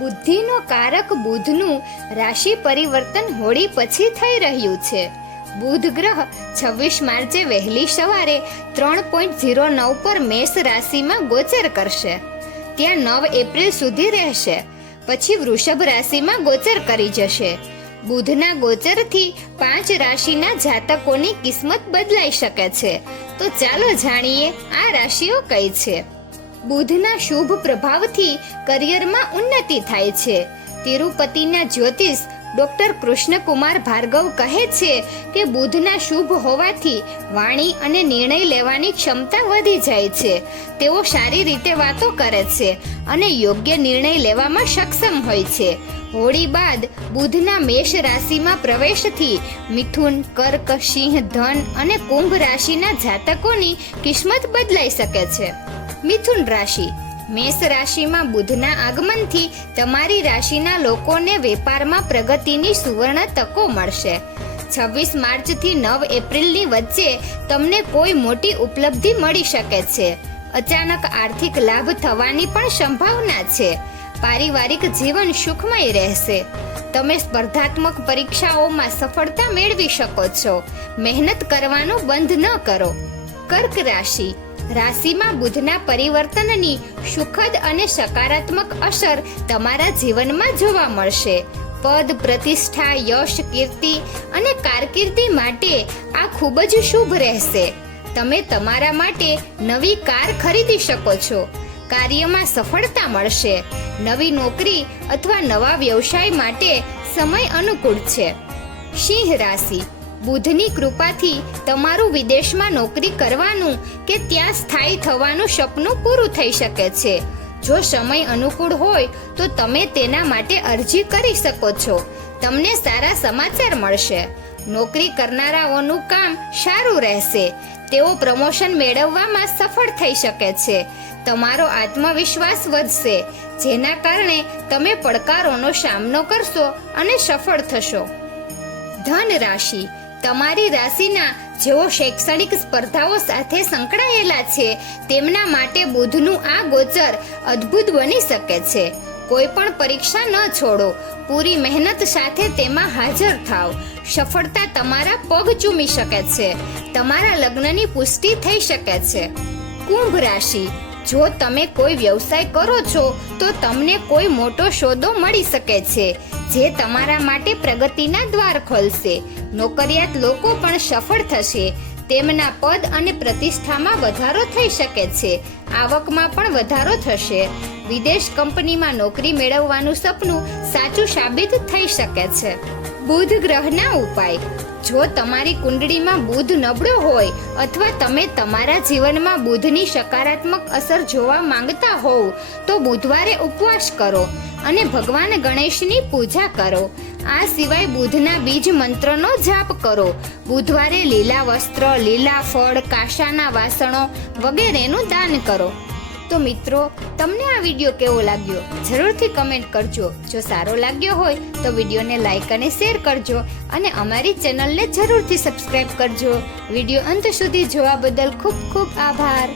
બુદ્ધિનો કારક બુધનું રાશિ પરિવર્તન હોળી પછી થઈ રહ્યું છે. બુધ ગ્રહ 26 માર્ચે વહેલી સવારે 3.09 પર મેષ રાશિમાં ગોચર કરશે. ત્યાં 9 એપ્રિલ સુધી રહેશે. પછી વૃષભ રાશિમાં ગોચર કરી જશે. બુધના ગોચરથી 5 રાશિના જાતકોની કિસ્મત બદલાઈ શકે છે. તો ચાલો જાણીએ આ રાશિઓ કઈ છે. બુધના શુભ પ્રભાવથી કરિયરમાં ઉન્નતિ થાય છે. તિરુપતિના જ્યોતિષ ડોક્ટર કૃષ્ણકુમાર ભાર્ગવ કહે છે કે બુધના શુભ હોવાથી વાણી અને નિર્ણય લેવાની ક્ષમતા વધી જાય છે. તેઓ સારી રીતે વાતો કરે છે અને યોગ્ય નિર્ણય લેવામાં સક્ષમ હોય છે. હોળી બાદ બુધના મેષ રાશિમાં પ્રવેશથી મિથુન, કર્ક, સિંહ, ધન અને કુંભ રાશિના જાતકોની કિસ્મત બદલાઈ શકે છે. મિથુન રાશિ. મેષ રાશિમાં બુધના આગમનથી તમારી રાશિના લોકોને વેપારમાં પ્રગતિની સુવર્ણ તકો મળશે. 26 માર્ચથી 9 એપ્રિલની વચ્ચે તમને કોઈ મોટી ઉપલબ્ધિ મળી શકે છે. અચાનક આર્થિક લાભ થવાની પણ સંભાવના છે. પારિવારિક જીવન સુખમય રહેશે. તમે સ્પર્ધાત્મક પરીક્ષાઓમાં સફળતા મેળવી શકો છો. મહેનત કરવાનું બંધ ન કરો. કર્ક રાશિ. રાશિમાં બુધના પરિવર્તનની સુખદ અને સકારાત્મક અસર તમારા જીવનમાં જોવા મળશે. પદ, પ્રતિષ્ઠા, યશ, કીર્તિ અને કારકિર્દી માટે આ ખૂબ જ શુભ રહેશે. તમે તમારા માટે નવી કાર ખરીદી શકો છો. કાર્યમાં સફળતા મળશે. નવી નોકરી અથવા નવા વ્યવસાય માટે સમય અનુકૂળ છે. સિંહ રાશિ. બુધની કૃપાથી તમારું વિદેશમાં નોકરી કરવાનું કે ત્યાં સ્થાયી થવાનું સપનું પૂરું થઈ શકે છે. જો સમય અનુકૂળ હોય તો તમે તેના માટે અરજી કરી શકો છો. તમને સારા સમાચાર મળશે. નોકરી કરનારાઓનું કામ સારું રહેશે. તેઓ પ્રમોશન મેળવવામાં સફળ થઈ શકે છે. તમારો આત્મવિશ્વાસ વધશે, જેના કારણે તમે પડકારોનો સામનો કરશો અને સફળ થશો. ધન રાશિ. તમારી રાશિના જેઓ શૈક્ષણિક સ્પર્ધાઓ સાથે સંકળાયેલા છે તેમના માટે બુધનું આ ગોચર અદ્ભુત બની શકે છે. કોઈ પણ પરીક્ષા ન છોડો. પૂરી મહેનત સાથે તેમાં હાજર થાવ. સફળતા તમારા પગ ચૂમી શકે છે. તમારા લગ્નની પુષ્ટિ થઈ શકે છે. કુંભ રાશિ. જો તમે કોઈ વ્યવસાય કરો છો તો તમને કોઈ મોટો સોદો મળી શકે છે જે તમારા માટે પ્રગતિના દ્વાર ખોલશે. નોકરિયાત લોકો પણ સફળ થશે. તેમના પદ અને પ્રતિષ્ઠામાં વધારો થઈ શકે છે. આવકમાં પણ વધારો થશે. વિદેશ કંપનીમાં નોકરી મેળવવાનું સપનું સાચું સાબિત થઈ શકે છે. બુધ ગ્રહના ઉપાય. જો તમારી કુંડળીમાં બુધ નબળો હોય અથવા તમે તમારા જીવનમાં બુધની સકારાત્મક અસર જોવા માંગતા હોવ તો બુધવારે ઉપવાસ કરો અને ભગવાન ગણેશની પૂજા કરો. આ સિવાય બુધના બીજ મંત્રનો જાપ કરો. બુધવારે લીલા વસ્ત્ર, લીલા ફળ, કાંસાના વાસણો વગેરેનું દાન કરો. તો મિત્રો, તમને આ વિડીયો કેવો લાગ્યો જરૂરથી કમેન્ટ કરજો. જો સારો લાગ્યો હોય તો વિડીયોને લાઈક અને શેર કરજો અને અમારી ચેનલને જરૂરથી સબસ્ક્રાઇબ કરજો. વિડીયો અંત સુધી જોવા બદલ ખૂબ ખૂબ આભાર.